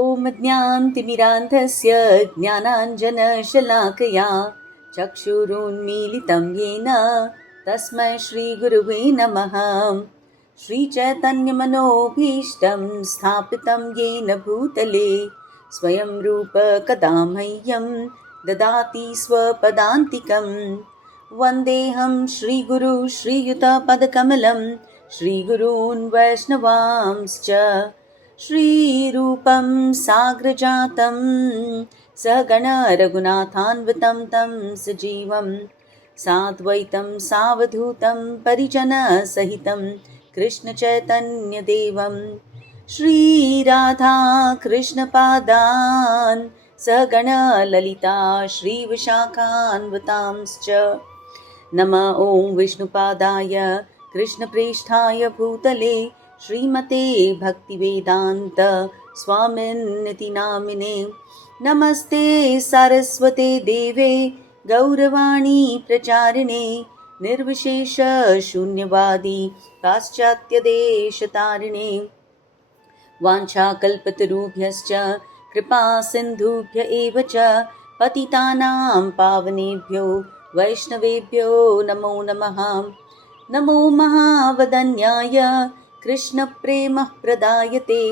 ॐ ज्ञानतिमिरान्धस्य ज्ञानाञ्जनशलाकया चक्षुरुन्मीलितं येन तस्मै श्रीगुरुवे नमः। श्रीचैतन्यमनोभीष्टं स्थापितं येन भूतले स्वयं रूप कदा मह्यं ददाति स्वपदान्तिकं। वन्देऽहं श्रीगुरु श्रीयुतपदकमलं श्रीगुरून् वैष्णवांश्च श्रीरूपं साग्रजातं सगण रघुनाथान्वितं तं सजीवं साद्वैतं सावधूतं परिजनसहितं कृष्णचैतन्यदेवं श्रीराधा कृष्णपादान् सगण ललिता श्रीविशाखान्वितांश्च। नमः ॐ विष्णुपादाय कृष्णप्रेष्ठाय भूतले श्रीमते भक्तिवेदान्त स्वामिन्निति नामिने। नमस्ते सारस्वते देवे गौरवाणी प्रचारिणे निर्विशेष शून्यवादी पाश्चात्यदेशतारिणे। वाञ्छाकल्पतरुभ्यश्च कृपा सिन्धुभ्य एव च पतितानां पावनेभ्यो वैष्णवेभ्यो नमो नमः। नमो महावदन्याय कृष्णप्रेमः प्रदायते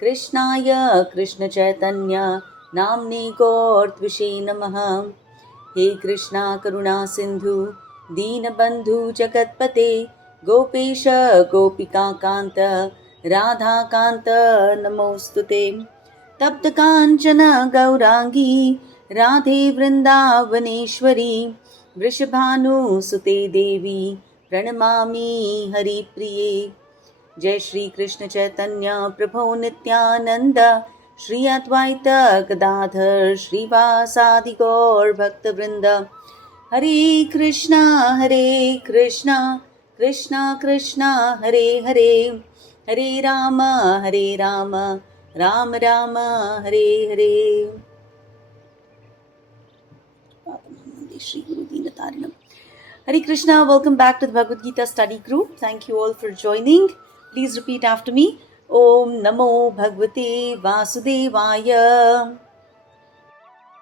कृष्णाय कृष्णचैतन्य नाम्ने गौरत्विषे नमः। हे कृष्णा करुणा सिन्धु दीनबन्धु जगत्पते गोपेश गोपिकान्त राधाकान्त नमोऽस्तुते। तप्तकाञ्चन गौराङ्गी राधे वृन्दावनेश्वरी वृषभानुसुते देवी प्रणमामि हरिप्रिये। जय श्री कृष्ण चैतन्य प्रभो नित्यानंद श्री अद्वैत गदाधर श्रीवासादि गौर भक्तवृंद। हरे कृष्णा कृष्णा कृष्णा हरे हरे, हरे राम राम राम हरे हरे। श्री गुरु दीनतारिणम। Hare Krishna, welcome back to the Bhagavad Gita study group. Thank you all for joining. Please repeat after me. Om Namo Bhagavate Vasudevaya.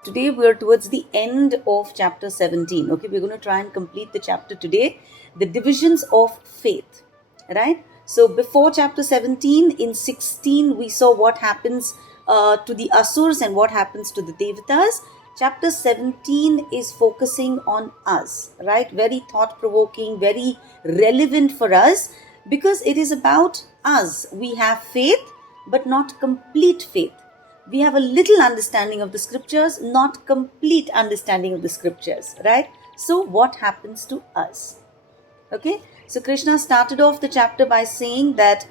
Today we are towards the end of chapter 17. Okay, we're going to try and complete the chapter today. The divisions of faith. Right? So before chapter 17, in 16, we saw what happens to the Asurs and what happens to the Devatas. Chapter 17 is focusing on us, right? Very thought-provoking, very relevant for us because it is about us. We have faith, but not complete faith. We have a little understanding of the scriptures, not complete understanding of the scriptures, right? So what happens to us? Okay, so Krishna started off the chapter by saying that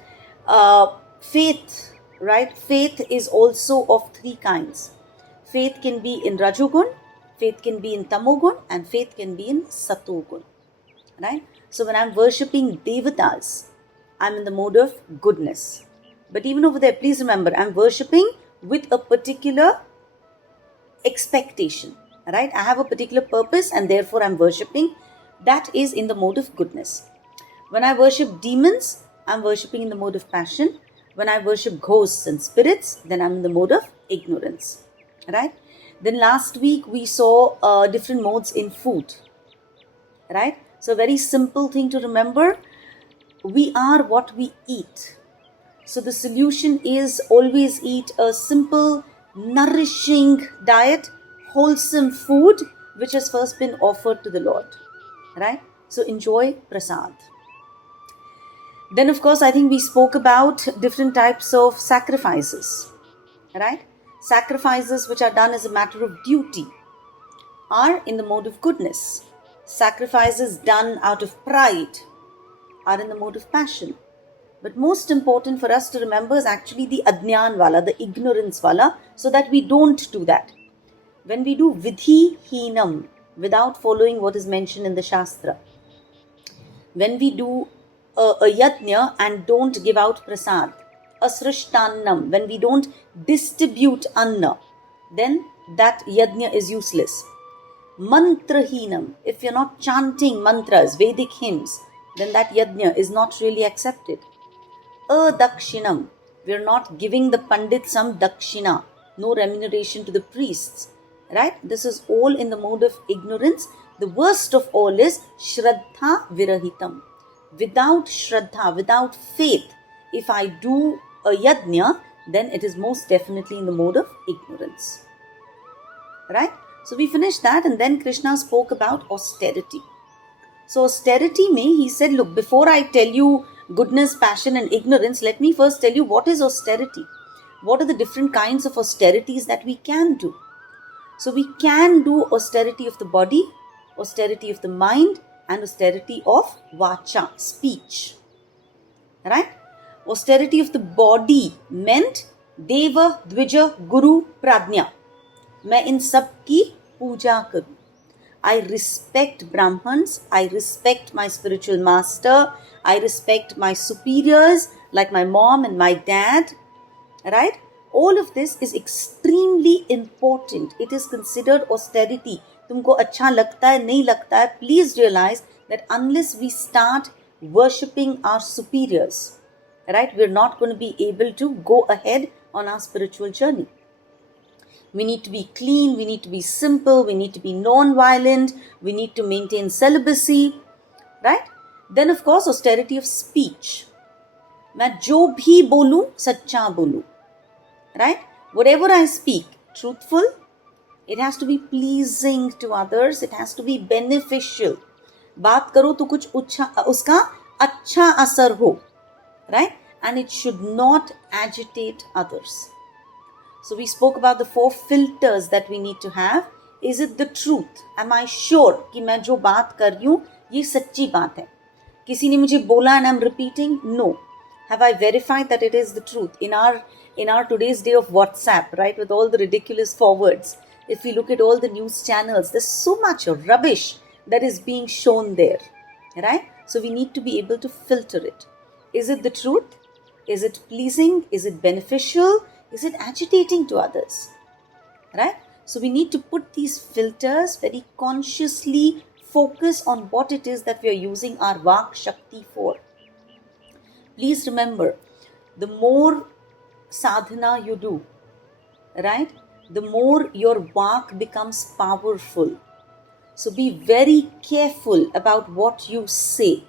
faith, right? Faith is also of three kinds. Faith can be in Rajogun, faith can be in Tamogun, and faith can be in Satogun, right? So when I'm worshipping Devatas, I'm in the mode of goodness. But even over there, please remember, I'm worshipping with a particular expectation, right? I have a particular purpose and therefore I'm worshipping. That is in the mode of goodness. When I worship demons, I'm worshipping in the mode of passion. When I worship ghosts and spirits, then I'm in the mode of ignorance. Right? Then last week we saw different modes in food. Right? So very simple thing to remember. We are what we eat. So the solution is always eat a simple, nourishing diet, wholesome food, which has first been offered to the Lord. Right? So enjoy prasad. Then of course I think we spoke about different types of sacrifices. Right? Sacrifices which are done as a matter of duty are in the mode of goodness. Sacrifices done out of pride are in the mode of passion. But most important for us to remember is actually the adnyan wala, the ignorance wala, so that we don't do that. When we do vidhi heenam, without following what is mentioned in the Shastra, when we do a yajna and don't give out prasad, asrishtannam, when we don't distribute anna, then that yajna is useless. Mantrahinam, if you're not chanting mantras, Vedic hymns, then that yajna is not really accepted. Adakshinam, We are not giving the Pandit some dakshina, no remuneration to the priests. Right? This is all in the mode of ignorance. The worst of all is Shraddha Virahitam. Without Shraddha, without faith, if I do a yajna, then it is most definitely in the mode of ignorance. Right? So we finished that, and then Krishna spoke about austerity. So austerity mein, he said, look, before I tell you goodness, passion and ignorance, let me first tell you what is austerity. What are the different kinds of austerities that we can do? So we can do austerity of the body, austerity of the mind, and austerity of vacha, speech. Right? Austerity of the body meant Deva, Dvija, Guru, Pradnya. मैं इन सब की पूजा करूं. I respect Brahmins, I respect my spiritual master, I respect my superiors like my mom and my dad. Right? All of this is extremely important. It is considered austerity. तुमको अच्छा लगता है, नहीं लगता है, please realize that unless we start worshipping our superiors, right, we're not going to be able to go ahead on our spiritual journey. We need to be clean, we need to be simple, we need to be non-violent, we need to maintain celibacy, right? Then of course austerity of speech. मैं जो भी बोलूं सच्चा बोलूं, right? Whatever I speak, truthful, it has to be pleasing to others, it has to be beneficial. बात करो तो कुछ उसका अच्छा असर हो, right? And it should not agitate others. So we spoke about the 4 filters that we need to have. Is it the truth? Am I sure कि मैं जो बात कर रही हूँ ये सच्ची बात है? किसी ने मुझे बोला and I'm repeating? No. Have I verified that it is the truth? In our today's day of WhatsApp, right, with all the ridiculous forwards, if we look at all the news channels, there's so much rubbish that is being shown there, right? So we need to be able to filter it. Is it the truth? Is it pleasing? Is it beneficial? Is it agitating to others? Right? So we need to put these filters very consciously, focus on what it is that we are using our Vak Shakti for. Please remember, the more sadhana you do, right, the more your Vak becomes powerful. So be very careful about what you say.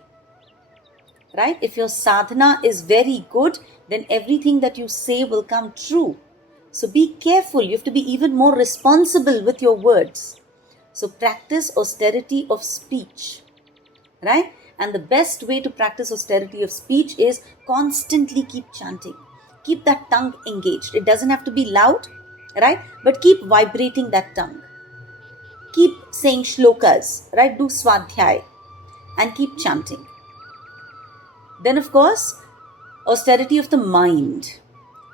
Right? If your sadhana is very good, then everything that you say will come true. So be careful. You have to be even more responsible with your words. So practice austerity of speech. Right? And the best way to practice austerity of speech is constantly keep chanting. Keep that tongue engaged. It doesn't have to be loud, right? But keep vibrating that tongue. Keep saying shlokas, right? Do swadhyay and keep chanting. Then of course, austerity of the mind.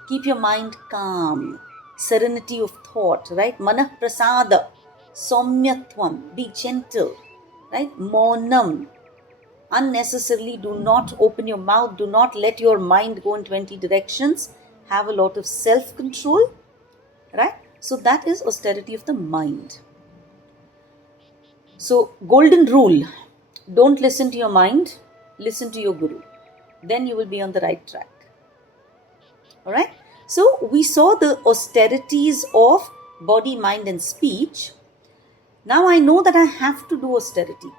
Keep your mind calm. Serenity of thought, right? Manah prasada, somyattvam, be gentle, right? Maunam. Unnecessarily do not open your mouth. Do not let your mind go in 20 directions. Have a lot of self-control, right? So that is austerity of the mind. So golden rule, don't listen to your mind, listen to your guru. Then you will be on the right track. Alright? So we saw the austerities of body, mind and speech. Now I know that I have to do austerity.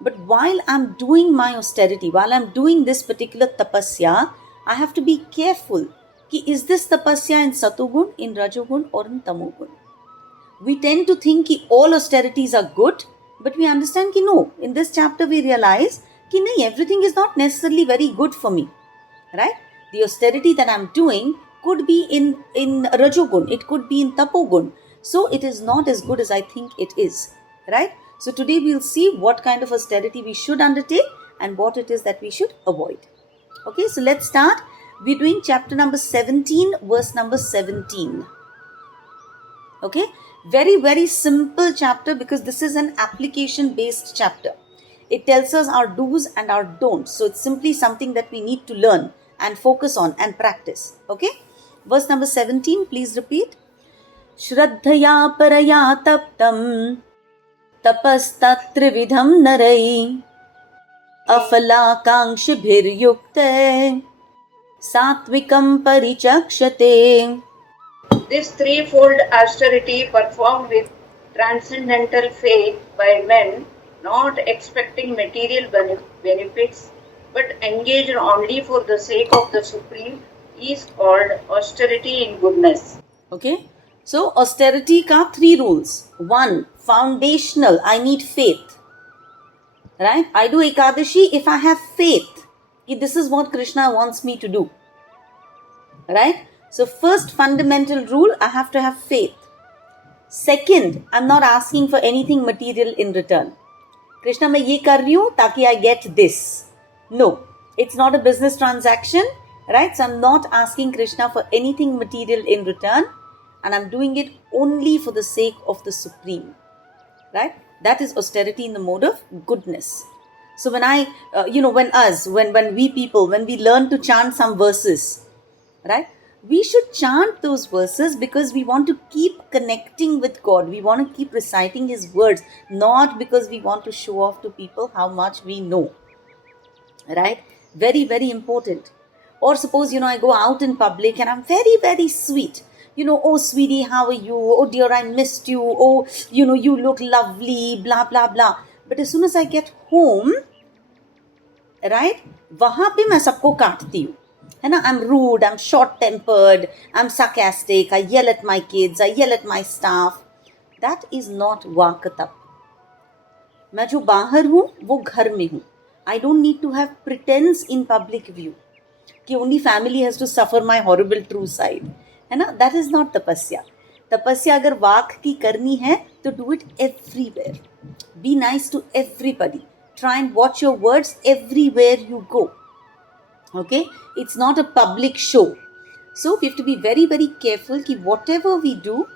But while I'm doing my austerity, while I'm doing this particular tapasya, I have to be careful. Is this tapasya in Satogun, in Rajogun or in Tamogun? We tend to think that all austerities are good, but we understand that no. In this chapter we realize that everything is not necessarily very good for me. Right? The austerity that I'm doing could be in Rajogun, it could be in Tapogun. So it is not as good as I think it is. Right? So today we'll see what kind of austerity we should undertake and what it is that we should avoid. Okay, so let's start. We're doing chapter number 17, verse number 17. Okay, very, very simple chapter because this is an application-based chapter. It tells us our do's and our don'ts. So it's simply something that we need to learn and focus on and practice. Okay, verse number 17, please repeat. Shraddhaya paraya taptam tapasthatrividham narai afalakankshabhiryukte Satvikam Parichakshate. This threefold austerity performed with transcendental faith by men not expecting material benefits but engaged only for the sake of the Supreme is called austerity in goodness. Okay, so austerity ka 3 rules. 1, foundational, I need faith. Right? I do Ekadashi if I have faith. This is what Krishna wants me to do. Right? So first fundamental rule, I have to have faith. Second, I'm not asking for anything material in return. Krishna, मैं ये कर रही हूँ ताकि I get this. No, it's not a business transaction, right? So I'm not asking Krishna for anything material in return, and I'm doing it only for the sake of the Supreme, right? That is austerity in the mode of goodness. So when when we people, when we learn to chant some verses, right? We should chant those verses because we want to keep connecting with God. We want to keep reciting His words, not because we want to show off to people how much we know. Right? Very, very important. Or suppose, I go out in public and I'm very, very sweet. Oh, sweetie, how are you? Oh, dear, I missed you. Oh, you look lovely, blah, blah, blah. But as soon as I get home, right? वहाँ पे मैं सबको काटती हूँ. I'm rude, I'm short-tempered, I'm sarcastic, I yell at my kids, I yell at my staff. That is not Vakatap. मैं जो बाहर हूँ वो घर में हूँ. I don't need to have pretense in public view कि only family has to suffer my horrible true side. That is not tapasya. Tapasya अगर वाक की करनी है तो do it everywhere. Be nice to everybody. Try and watch your words everywhere you go. Okay, it's not a public show. So we have to be very, very careful that whatever we do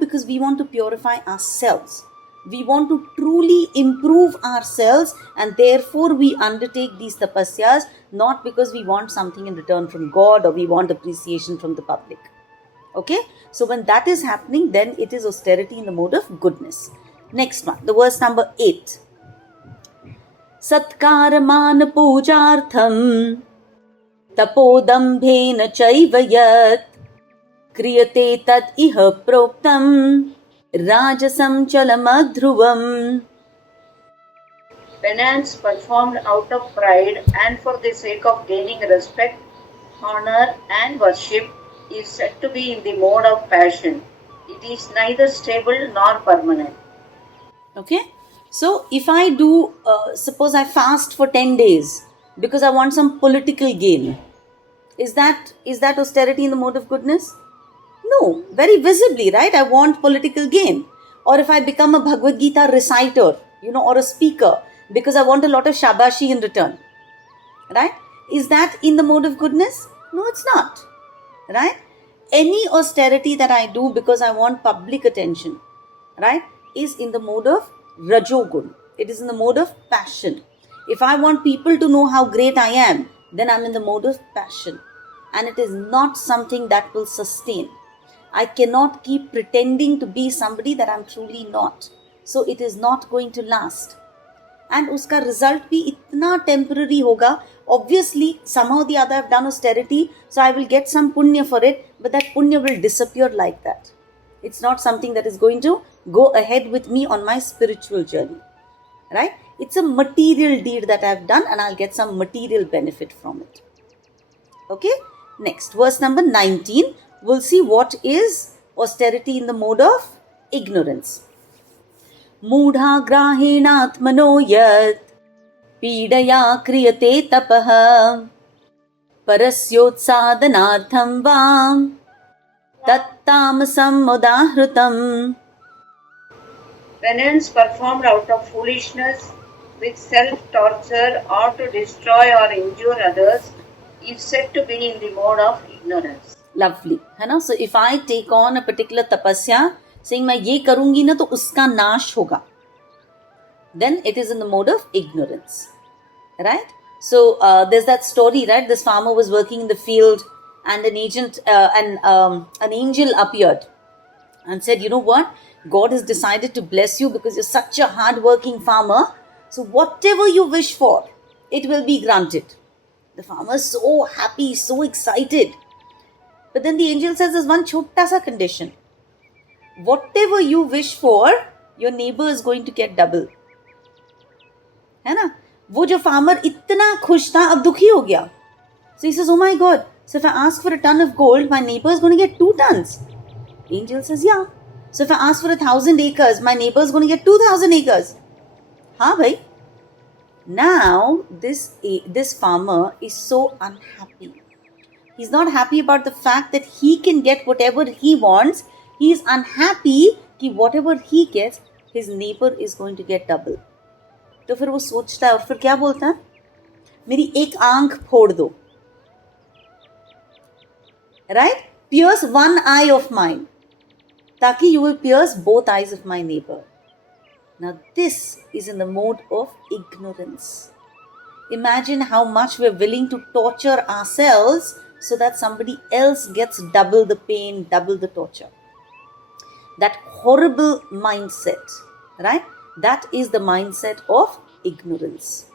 because we want to purify ourselves. We want to truly improve ourselves, and therefore we undertake these tapasyas not because we want something in return from God or we want appreciation from the public. Okay, so when that is happening, then it is austerity in the mode of goodness. Next one, the verse number 8. सत्कारमान पूजार्थम तपोदम्भेन चैव यत् क्रियते तत् इह प्रोक्तम राजसं चलमध्रुवम्. Penance performed out of pride and for the sake of gaining respect, honor and worship is said to be in the mode of passion. It is neither stable nor permanent. Okay. So if I do, suppose I fast for 10 days because I want some political gain, is that austerity in the mode of goodness? No, very visibly, right? I want political gain. Or if I become a Bhagavad Gita reciter, or a speaker because I want a lot of shabashi in return, right? Is that in the mode of goodness? No, it's not, right? Any austerity that I do because I want public attention, right, is in the mode of Rajogun. It is in the mode of passion. If I want people to know how great I am, then I'm in the mode of passion. And it is not something that will sustain. I cannot keep pretending to be somebody that I'm truly not. So it is not going to last. And uska result bhi itna temporary hoga. Obviously, somehow or the other I've done austerity, so I will get some punya for it, but that punya will disappear like that. It's not something that is going to go ahead with me on my spiritual journey, right? It's a material deed that I've done and I'll get some material benefit from it. Okay, next, verse number 19. We'll see what is austerity in the mode of ignorance. Mudha grahenatmano yat pidaya kriyate tapaha parasyotsadanatham vam tattamasam mudahrutam. Penance performed out of foolishness with self-torture or to destroy or injure others is said to be in the mode of ignorance. Lovely. So if I take on a particular tapasya, saying मैं ये करूंगी ना तो उसका नाश होगा, then it is in the mode of ignorance, right? So there's that story, right? This farmer was working in the field and an angel appeared and said, you know what? God has decided to bless you because you're such a hard-working farmer. So whatever you wish for, it will be granted. The farmer is so happy, so excited. But then the angel says there's one chota sa condition. Whatever you wish for, your neighbor is going to get double. है ना? वो जो farmer इतना खुश था अब दुखी हो गया. So he says, oh my God, so if I ask for a ton of gold, my neighbor is going to get 2 tons. The angel says, yeah. So if I ask for 1,000 acres, my neighbor is going to get 2,000 acres. हाँ भाई. Now this farmer is so unhappy. He's not happy about the fact that he can get whatever he wants. He is unhappy कि whatever he gets, his neighbor is going to get double. तो फिर वो सोचता है और फिर क्या बोलता है? मेरी एक आंख फोड़ दो. Right? Pierce one eye of mine. ताकि you will pierce both eyes of my neighbor. Now this is in the mode of ignorance. Imagine how much we're willing to torture ourselves so that somebody else gets double the pain, double the torture. That horrible mindset, right? That is the mindset of ignorance.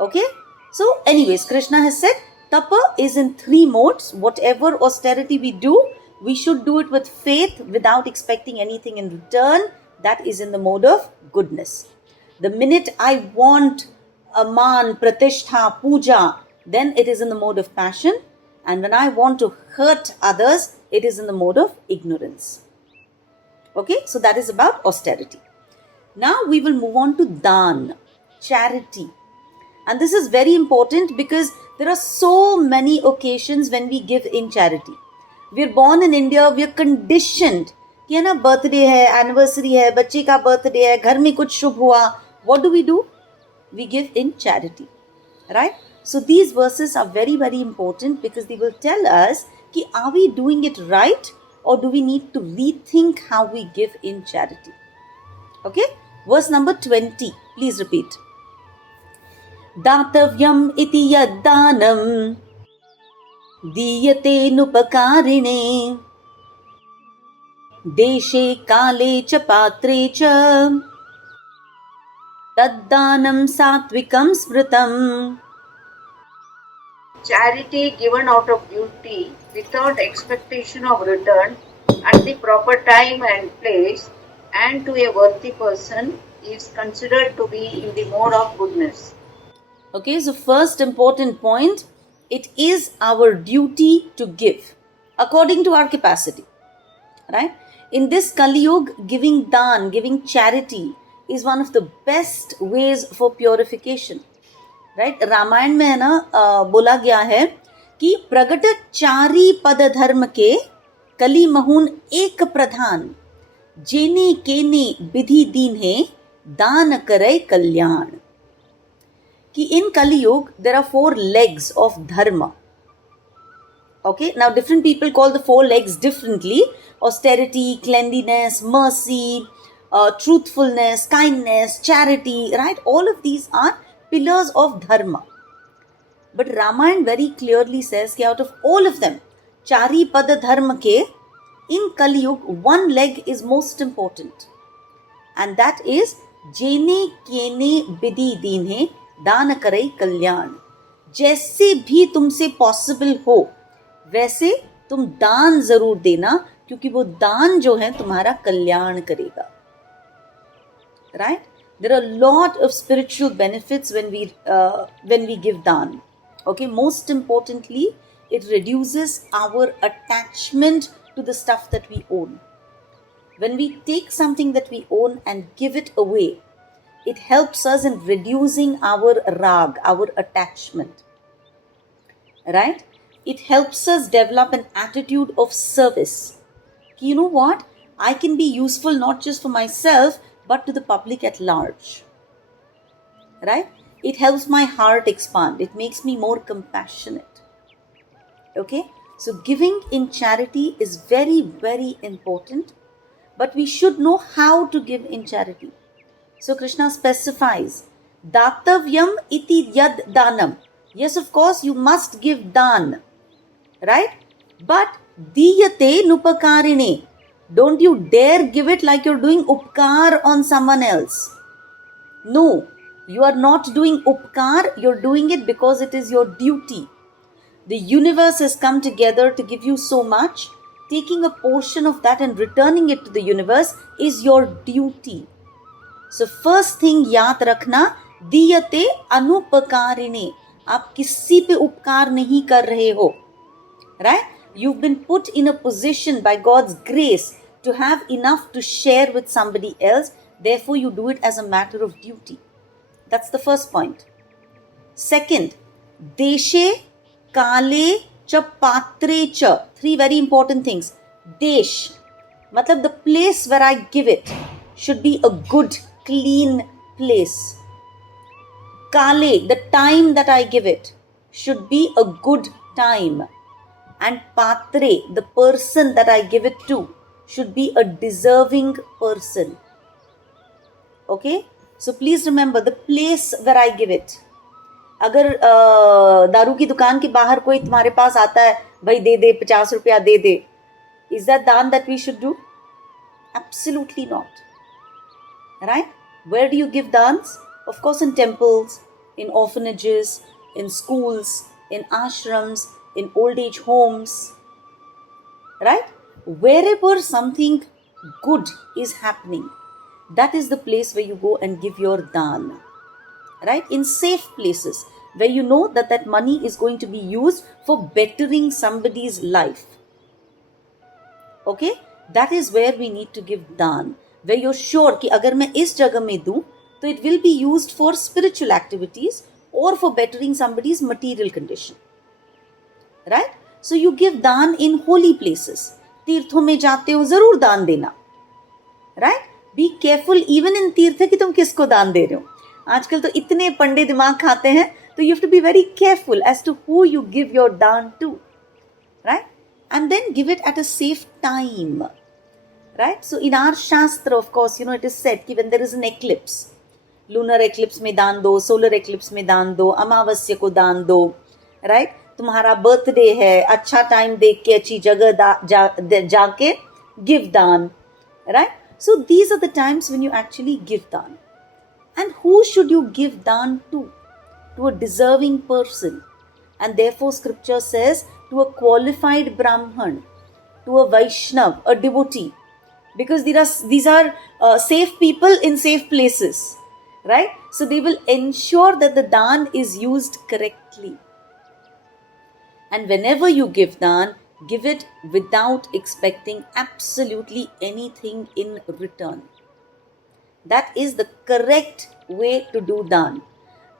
Okay? So anyways, Krishna has said, Tapa is in 3 modes. Whatever austerity we do, we should do it with faith without expecting anything in return. That is in the mode of goodness. The minute I want a man, pratishtha, puja, then it is in the mode of passion. And when I want to hurt others, it is in the mode of ignorance. Okay, so that is about austerity. Now we will move on to dan, charity. And this is very important because there are so many occasions when we give in charity. We are born in India, we are conditioned कि है ना birthday है, anniversary है, बच्चे का birthday है, घर में कुछ शुभ हुआ. What do? We give in charity. Right? So these verses are very, very important because they will tell us कि are we doing it right or do we need to rethink how we give in charity. Okay? Verse number 20. Please repeat. दातव्यम इति यद्दानम दीयते नुपकारिणे देशे काले च पात्रे च तद्दानं सात्विकं स्मृतम्. Charity given out of duty without expectation of return at the proper time and place and to a worthy person is considered to be in the mode of goodness. Okay, so first important point, it is our duty to give according to our capacity. Right? In this Kali Yuga, giving dan, giving charity is one of the best ways for purification. Right? Ramayan में है ना बोला गया है कि प्रगट चारी पद धर्म के कली महुन एक प्रधान जेने केने विधि दीन है दान करे कल्याण. कि in Kali Yuga there are 4 legs of dharma. Okay, now different people call the 4 legs differently. Austerity, cleanliness, mercy, truthfulness, kindness, charity, right? All of these are pillars of dharma. But Ramayana very clearly says that out of all of them, Chari Pada Dharma ke, in Kali Yuga, one leg is most important. And that is Jene Kene Bidhi Dinhe दान करे कल्याण. जैसे भी तुमसे possible हो वैसे तुम दान जरूर देना क्योंकि वो दान जो है तुम्हारा कल्याण करेगा. Right? There are lot of spiritual benefits when we give dan. Okay, most importantly, it reduces our attachment to the stuff that we own. When we take something that we own and give it away, it helps us in reducing our rag, our attachment. Right? It helps us develop an attitude of service. You know what? I can be useful not just for myself, but to the public at large. Right? It helps my heart expand. It makes me more compassionate. Okay? So giving in charity is very, very important. But we should know how to give in charity. So Krishna specifies, Datavyam iti yad danam. Yes, of course, you must give dan. Right? But diyate nupakarine. Don't you dare give it like you're doing upkar on someone else. No. You are not doing upkar, you're doing it because it is your duty. The universe has come together to give you so much. Taking a portion of that and returning it to the universe is your duty. So first thing याद रखना, दीयते अनुपकारिणे. आप किसी पे उपकार नहीं कर रहे हो. Right? You've been put in a position by God's grace to have enough to share with somebody else. Therefore, you do it as a matter of duty. That's the first point. Second, deshe, kale, cha, patre, cha. Three very important things. Desh, matlab the place where I give it should be a good, clean place. Kale, the time that I give it should be a good time. And patre, the person that I give it to, should be a deserving person. Okay? So please remember the place where I give it. अगर दारू की दुकान के बाहर कोई तुम्हारे पास आता है, भाई दे दे 50 रुपया दे दे, is that दान that we should do? Absolutely not. Right? Where do you give dans? Of course in temples, in orphanages, in schools, in ashrams, in old age homes. Right? Wherever something good is happening, that is the place where you go and give your daan. Right? In safe places where you know that that money is going to be used for bettering somebody's life. Okay? That is where we need to give daan. Where you're sure कि अगर मैं इस जगह में दूं, तो it will be used for spiritual activities or for bettering somebody's material condition. Right? So you give daan in holy places. तीर्थों में जाते हो जरूर दान देना. Right? Be careful even in तीर्थ कि तुम किसको दान दे रहे हो. आजकल तो इतने पंडे दिमाग खाते हैं, तो you have to be very careful as to who you give your daan to. Right? And then give it at a safe time. Right? So in our Shastra, of course, it is said कि when there is an eclipse, lunar eclipse में दान दो, solar eclipse में दान दो, अमावस्या को दान दो. Right? तुम्हारा बर्थडे है, अच्छा टाइम देख के अच्छी जगह जाके give दान. Right? So these are the times when you actually give daan. And who should you give daan to? To a deserving person. And therefore scripture says to a qualified Brahman, to a Vaishnav, a devotee. Because these are safe people in safe places. Right? So they will ensure that the daan is used correctly. And whenever you give daan, give it without expecting absolutely anything in return. That is the correct way to do daan.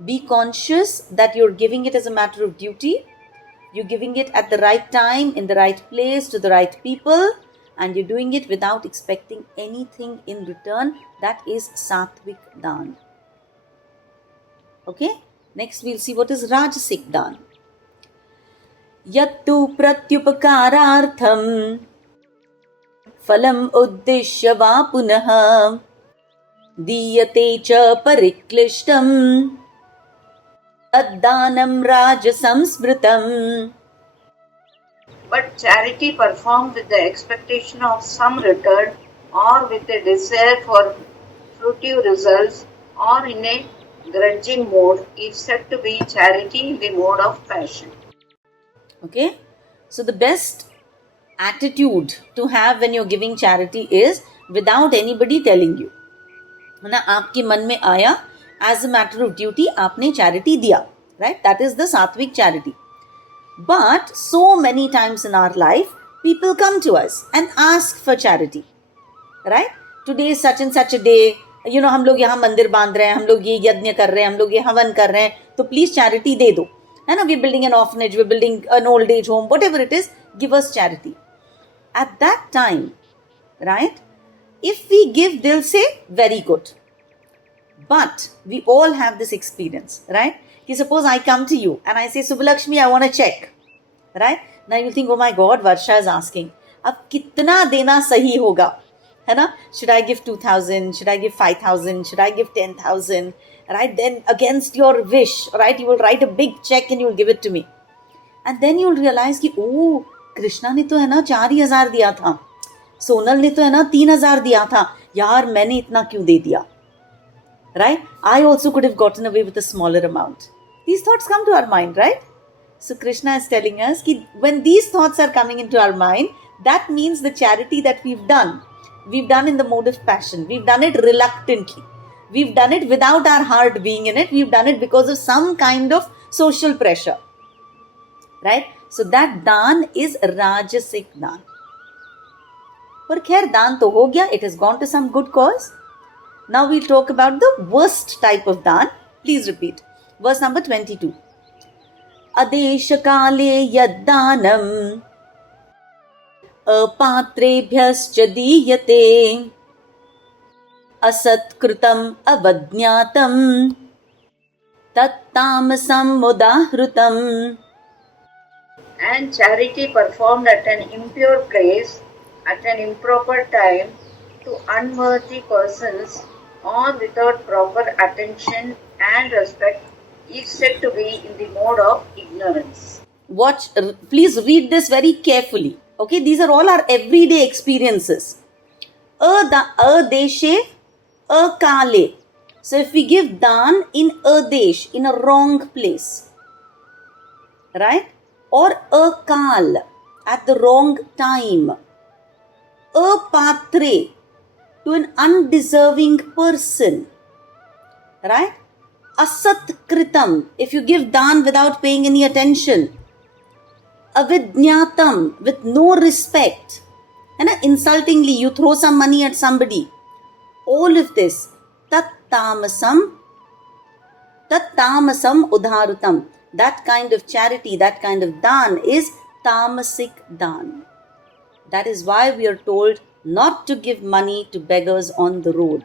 Be conscious that you're giving it as a matter of duty. You're giving it at the right time, in the right place, to the right people. And you're doing it without expecting anything in return. That is Satvik daan. Okay? Next we'll see what is Rajasic daan. यत्तु प्रत्युपकारार्थं फलम् उद्दिश्य वा पुनः दीयते च परिक्लिष्टं तद्दानं राजसंस्मृतम्. But charity performed with the expectation of some return or with a desire for fruitive results or in a grudging mode is said to be charity in the mode of passion. Okay, so the best attitude to have when you're giving charity is without anybody telling you. ना आपके मन में आया, as a matter of duty आपने charity दिया, right? That is the sattvic charity. But so many times in our life, people come to us and ask for charity, right? Today is such and such a day. हम लोग यहाँ मंदिर बांध रहे हैं, हम लोग ये यज्ञ कर रहे हैं, हम लोग ये हवन कर रहे हैं, तो please charity दे दो. We're building an orphanage, we're building an old age home, whatever it is, give us charity. At that time, right, if we give, they'll say, very good. But we all have this experience, right? Suppose I come to you and I say, Subbalakshmi, I want a check, right? Now you think, oh my God, Varsha is asking, अब कितना देना सही होगा, है ना? Should I give 2,000? Should I give 5,000? Should I give 10,000? Right? Then against your wish, right? You will write a big check and you will give it to me. And then you will realize कि oh, Krishna ने तो है ना 4,000 दिया था, सोनल ने तो है ना 3,000 दिया था, यार मैंने इतना क्यों दे दिया? right? I also could have gotten away with a smaller amount. These thoughts come to our mind, right? So Krishna is telling us that when these thoughts are coming into our mind, that means the charity that we've done in the mode of passion. We've done it reluctantly. We've done it without our heart being in it. We've done it because of some kind of social pressure, right? So that daan is rajasic daan. पर खैर दान तो हो गया, it has gone to some good cause. Now we'll talk about the worst type of daan. Please repeat. Verse number 22. Adeshakale yaddanam apatrebhyascha diyate asatkrutam avadnyatam tattamasam mudahrutam. And charity performed at an impure place, at an improper time, to unworthy persons, or without proper attention and respect, is said to be in the mode of ignorance. Watch, please read this very carefully. Okay, these are all our everyday experiences. Adeshe, akale. So if we give daan in adesh, in a wrong place, right? Or akal, at the wrong time. Apatre, to an undeserving person, right? Asat kritam, if you give daan without paying any attention. Avidnyatam, with no respect. And insultingly, you throw some money at somebody. All of this. Tat tamasam udharutam. That kind of charity, that kind of daan is tamasic daan. That is why we are told not to give money to beggars on the road,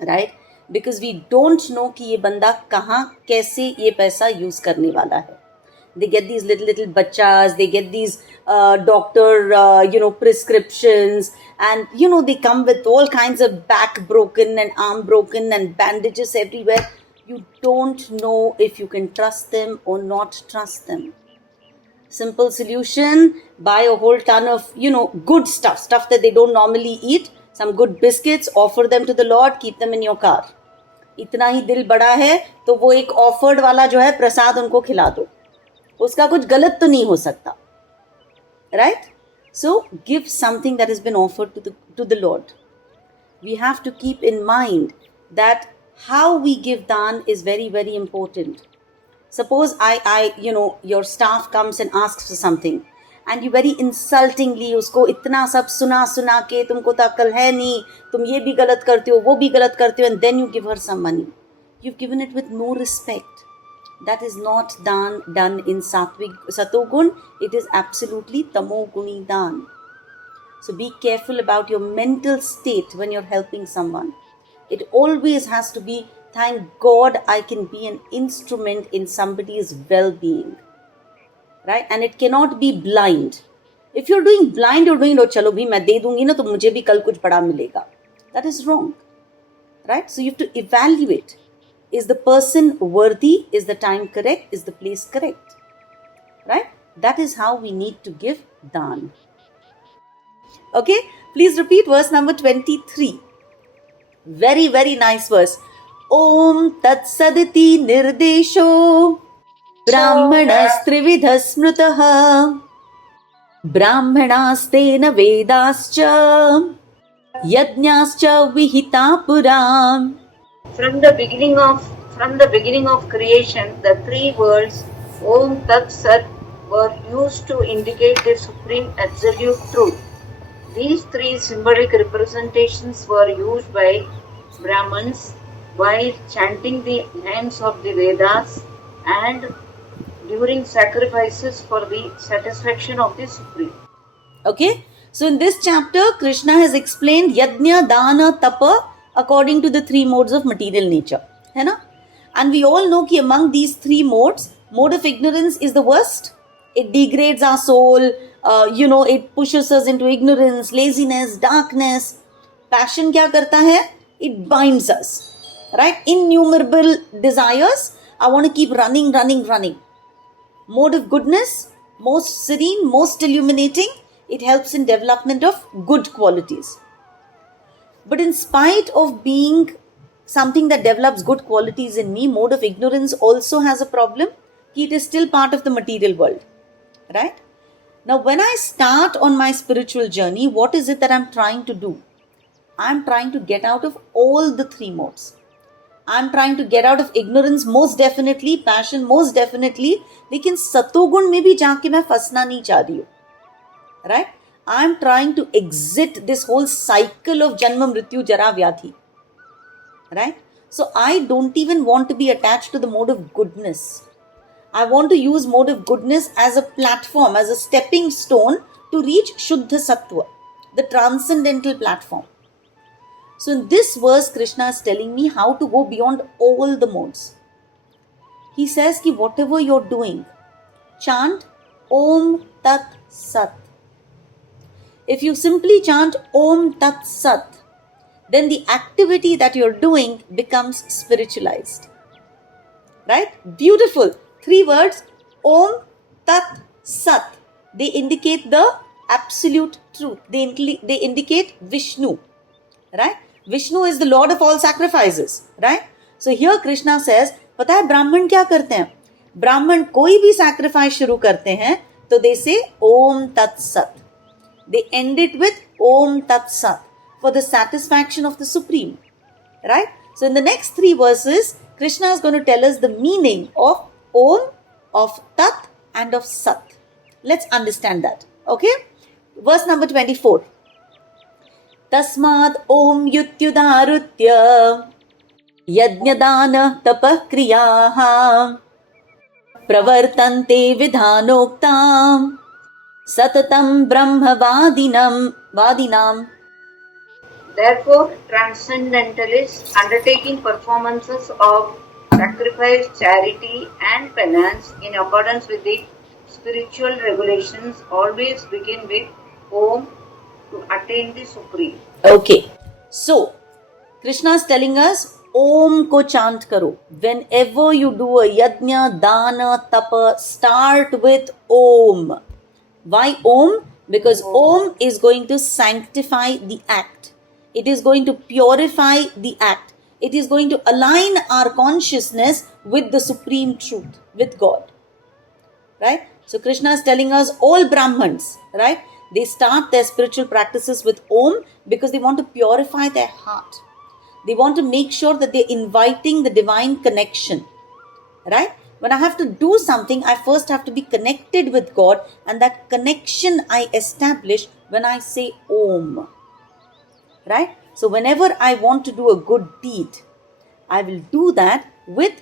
right? Because we don't know कि ये बंदा कहाँ कैसे ये पैसा use करने वाला है. They get these little bachas, they get these doctor prescriptions, and they come with all kinds of back broken and arm broken and bandages everywhere. You don't know if you can trust them or not trust them. Simple solution: buy a whole ton of good stuff that they don't normally eat. Some good biscuits, offer them to the Lord, keep them in your car. इतना ही दिल बड़ा है तो वो एक offered वाला जो है प्रसाद उनको खिला दो, उसका कुछ गलत तो नहीं हो सकता, right? So give something that has been offered to the Lord. We have to keep in mind that how we give daan is very, very important. Suppose your staff comes and asks for something, and you very insultingly उसको इतना सब सुना के तुमको तो अक्ल है नहीं, तुम ये भी गलत करते हो, वो भी गलत करते हो, and then you give her some money. You've given it with no respect. That is not done in Satogun. It is absolutely Tamoguni daan. So be careful about your mental state when you're helping someone. It always has to be, thank God I can be an instrument in somebody's well-being. Right? And it cannot be blind. If you're doing blind, you're doing, chalo bhi main de dungi na to mujhe bhi kal kuch bada milega. That is wrong. Right? So you have to evaluate. Is the person worthy? Is the time correct? Is the place correct? Right? That is how we need to give daan. Okay? Please repeat verse number 23. Very, very nice verse. Om Tat Saditi Nirdesho Brahmanas Trividha Smrutaha Brahmanastena Vedascha Yajnascha Vihita Puram. From the beginning of creation, the three words Om Tat Sat were used to indicate the supreme absolute truth. These three symbolic representations were used by Brahmins while chanting the hymns of the Vedas and during sacrifices for the satisfaction of the Supreme. Okay, so in this chapter, Krishna has explained Yajna, Dana, Tapa according to the three modes of material nature. है ना? And we all know that among these three modes, mode of ignorance is the worst. It degrades our soul, it pushes us into ignorance, laziness, darkness. Passion क्या करता है? It binds us. Right? Innumerable desires. I want to keep running. Mode of goodness, most serene, most illuminating. It helps in development of good qualities. But in spite of being something that develops good qualities in me, mode of ignorance also has a problem. It is still part of the material world, right? Now, when I start on my spiritual journey, what is it that I'm trying to do? I'm trying to get out of all the three modes. I'm trying to get out of ignorance most definitely, passion most definitely, लेकिन सतोगुण में भी जाके मैं फंसना नहीं चाह रही हूँ, right? I'm trying to exit this whole cycle of janma mrityu jara vyadhi, right? So I don't even want to be attached to the mode of goodness. I want to use mode of goodness as a platform, as a stepping stone to reach Shuddha Sattva, the transcendental platform. So in this verse, Krishna is telling me how to go beyond all the modes. He says ki whatever you're doing, chant Om Tat Sat. If you simply chant Om Tat Sat, then the activity that you're doing becomes spiritualized. Right? Beautiful. 3 words, Om Tat Sat. They indicate the absolute truth. They indicate Vishnu. Right? Vishnu is the Lord of all sacrifices. Right? So here Krishna says, पता है ब्राह्मण क्या करते हैं? ब्राह्मण कोई भी sacrifice शुरू करते हैं तो they say Om Tat Sat. They end it with Om Tat Sat for the satisfaction of the Supreme. Right? So in the next 3 verses, Krishna is going to tell us the meaning of Om, of Tat and of Sat. Let's understand that. Okay? Verse number 24. Tasmad Om Yutyudarutya Yajnadana Tapah Kriyaha Pravartante Vidhanoktam Satatam Brahma Vadinam. Therefore, transcendentalists undertaking performances of sacrifice, charity and penance in accordance with the spiritual regulations always begin with Om to attain the Supreme. Okay. So, Krishna is telling us Om ko chant karo. Whenever you do a yajna, dana, tapa, start with Om. Why Om? Because Om is going to sanctify the act. It is going to purify the act. It is going to align our consciousness with the supreme truth, with God. Right? So Krishna is telling us all Brahmins, right? They start their spiritual practices with Om because they want to purify their heart. They want to make sure that they're inviting the divine connection. Right? When I have to do something, I first have to be connected with God, and that connection I establish when I say Om. Right? So whenever I want to do a good deed, I will do that with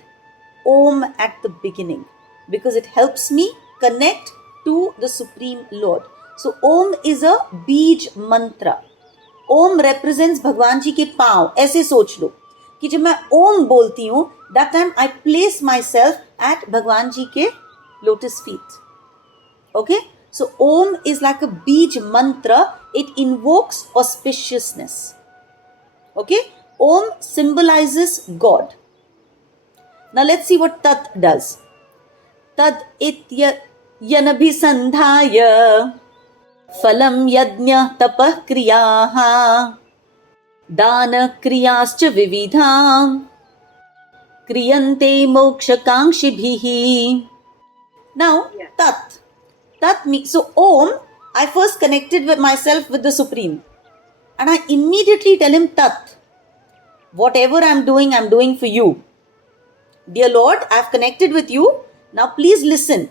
Om at the beginning because it helps me connect to the Supreme Lord. So Om is a Bij mantra. Om represents भगवान जी के पाँव. ऐसे सोच लो कि जब मैं Om बोलती हूँ, that time I place myself at भगवान जी के lotus feet. Okay? So Om is like a Bij mantra. It invokes auspiciousness. Okay? Om symbolizes God. Now let's see what Tat does. Tad itya yanabhisandhaya phalam yajna tapah kriyaha dana kriyascha vividham kriyante moksha kankshibhihi. Now, Tat. Tat means, so Om, I first connected with myself with the Supreme. And I immediately tell him, Tat, whatever I'm doing for you. Dear Lord, I've connected with you. Now please listen.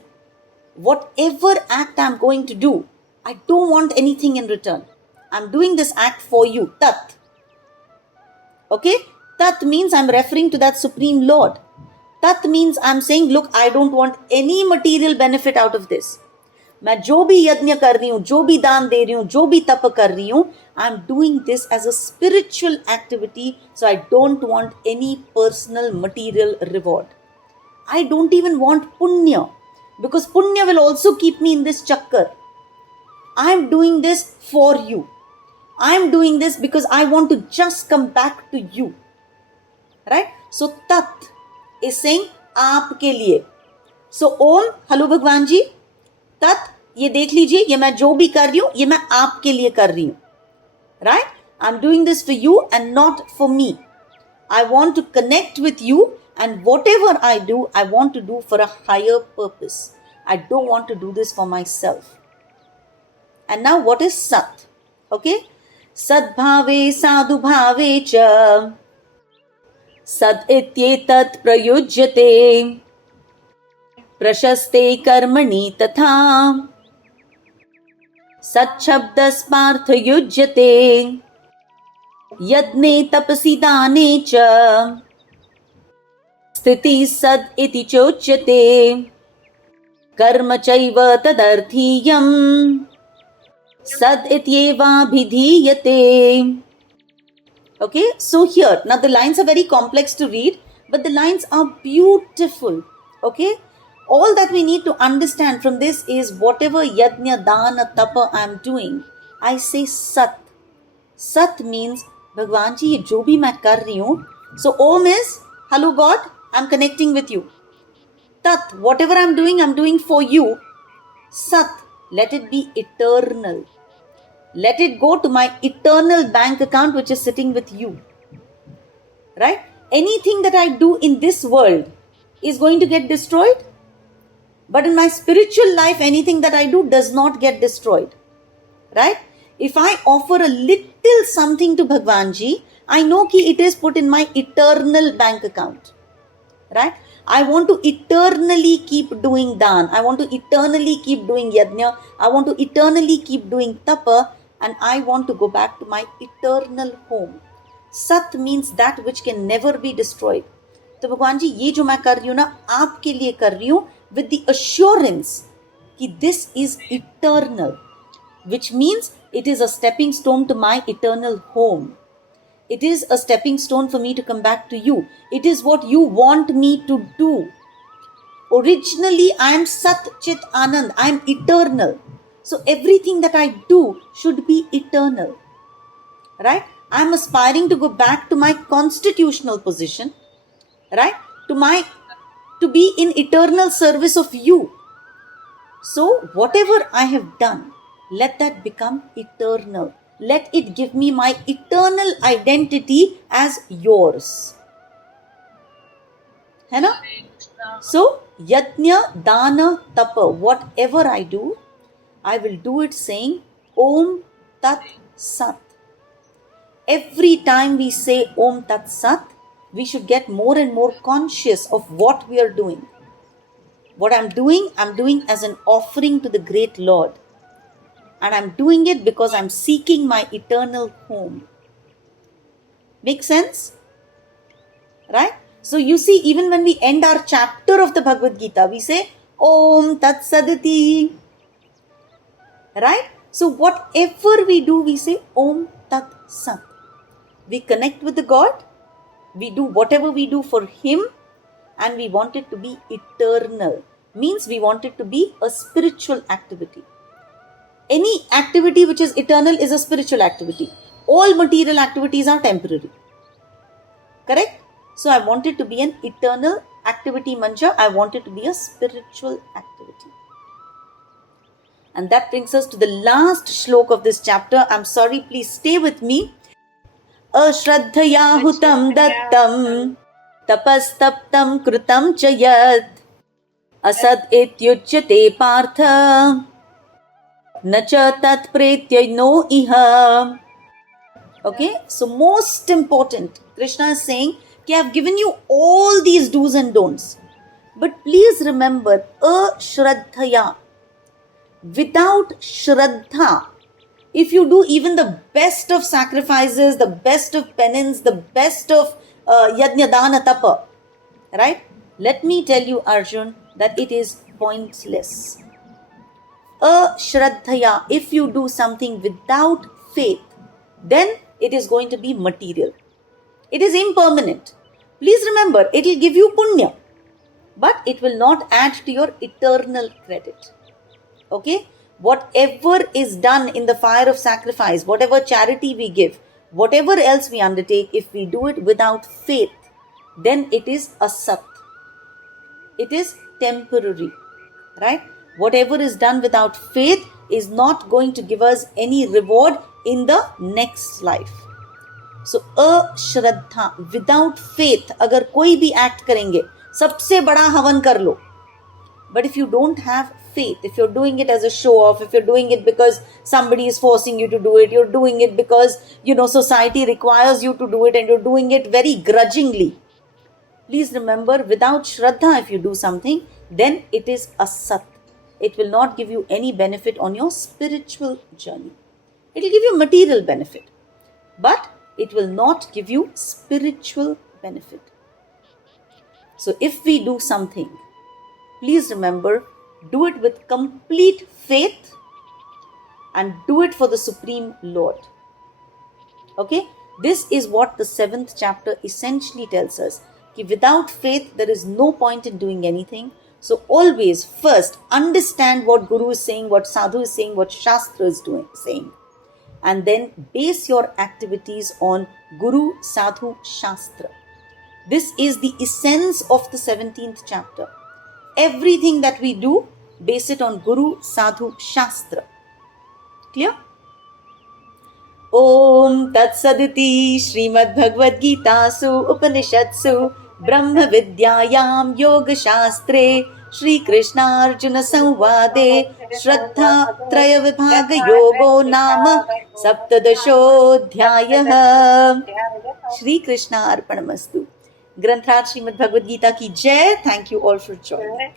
Whatever act I'm going to do, I don't want anything in return. I'm doing this act for you. Tat. Okay? Tat means I'm referring to that Supreme Lord. Tat means I'm saying, look, I don't want any material benefit out of this. मैं जो भी यज्ञ कर रही हूँ, जो भी दान दे रही हूँ, जो भी तप कर रही हूँ, I'm doing this as a spiritual activity, so I don't want any personal material reward. I don't even want punya, because punya will also keep me in this chakkar. I'm doing this for you. I'm doing this because I want to just come back to you. Right? So Tat is saying आपके लिए. So Om, hello भगवान जी, Tat, ये देख लीजिए, ये मैं जो भी कर रही हूँ, ये मैं आपके लिए कर रही हूँ. Right? I'm doing this for you and not for me. I want to connect with you, and whatever I do, I want to do for a higher purpose. I don't want to do this for myself. And now what is Sat? Okay? Sadbhave sadhubhave cha Sat ityetat prayujyate Prashaste karmani tatha Sachabdasparth yujyate Yadne tapasi dane cha Sthiti sad iti chochyate Karma chaiva tadarthiyam Sad ityeva bhidhiyate. Okay, so here, now the lines are very complex to read, but the lines are beautiful. Okay, all that we need to understand from this is whatever yajna, dana, tapa I am doing, I say Sat. Sat means, Bhagwan ji, ye jo bhi main kar rahi hu. So Om is, hello God, I am connecting with you. Tat, whatever I am doing for you. Sat, let it be eternal. Let it go to my eternal bank account which is sitting with you. Right? Anything that I do in this world is going to get destroyed. But in my spiritual life, anything that I do does not get destroyed. Right? If I offer a little something to Bhagwan Ji, I know ki it is put in my eternal bank account. Right? I want to eternally keep doing dan. I want to eternally keep doing yajna. I want to eternally keep doing tapa. And I want to go back to my eternal home. Sat means that which can never be destroyed. So Bhagwan ji, ye jo main kar rahi hu na, aapke liye kar rahi hu with the assurance ki this is eternal. Which means it is a stepping stone to my eternal home. It is a stepping stone for me to come back to you. It is what you want me to do. Originally, I am Sat Chit Anand. I am eternal. So everything that I do should be eternal. Right? I am aspiring to go back to my constitutional position. Right? To be in eternal service of you. So whatever I have done, let that become eternal. Let it give me my eternal identity as yours. है ना? So, yajna, dana, tapa, whatever I do, I will do it saying Om Tat Sat. Every time we say Om Tat Sat, we should get more and more conscious of what we are doing. What I'm doing as an offering to the great Lord. And I'm doing it because I'm seeking my eternal home. Make sense? Right? So you see, even when we end our chapter of the Bhagavad Gita, we say Om Tat Sadati. Right? So whatever we do, we say Om Tat Sat. We connect with the God. We do whatever we do for Him. And we want it to be eternal. Means we want it to be a spiritual activity. Any activity which is eternal is a spiritual activity. All material activities are temporary. Correct? So I want it to be an eternal activity mantra. I want it to be a spiritual activity. And that brings us to the last shlok of this chapter. I'm sorry, please stay with me. Ashraddhaya hutam dattam tapastaptam krutam chayat asad ityuchyate partha nacha tat pretya no iha. Okay, so most important, Krishna is saying, I have given you all these do's and don'ts. But please remember, ashraddhaya. Without shraddha, if you do even the best of sacrifices, the best of penance, the best of yajna dana tapa, right? Let me tell you, Arjun, that it is pointless. Ashraddhaya, if you do something without faith, then it is going to be material. It is impermanent. Please remember, it will give you punya, but it will not add to your eternal credit. Okay? Whatever is done in the fire of sacrifice, whatever charity we give, whatever else we undertake, if we do it without faith, then it is asat. It is temporary. Right? Whatever is done without faith is not going to give us any reward in the next life. So अश्रद्धा, without faith अगर कोई भी act करेंगे, सबसे बड़ा हवन कर लो, but if you don't have faith, if you're doing it as a show off, if you're doing it because somebody is forcing you to do it, you're doing it because society requires you to do it, and you're doing it very grudgingly, please remember, without shraddha if you do something, then it is asat. It will not give you any benefit on your spiritual journey. It will give you material benefit, but it will not give you spiritual benefit. So if we do something, please remember, do it with complete faith and do it for the Supreme Lord. Okay? This is what the 7th chapter essentially tells us. That without faith, there is no point in doing anything. So always first understand what Guru is saying, what Sadhu is saying, what Shastra is saying. And then base your activities on Guru, Sadhu, Shastra. This is the essence of the 17th chapter. Everything that we do, base it on Guru, Sadhu, Shastra. Clear? Om Tat Saditi Srimad Bhagavad Gita Su Upanishadsu Brahma Vidyayam Yoga Shastre Shri Krishna Arjuna Samvade Shraddha Traya Vibhaga Yogo Nama Saptadashodhyayah. Shri Krishna Arpanamastu. Granthrat Srimad Bhagavad Gita ki Jai. Thank you all for joining.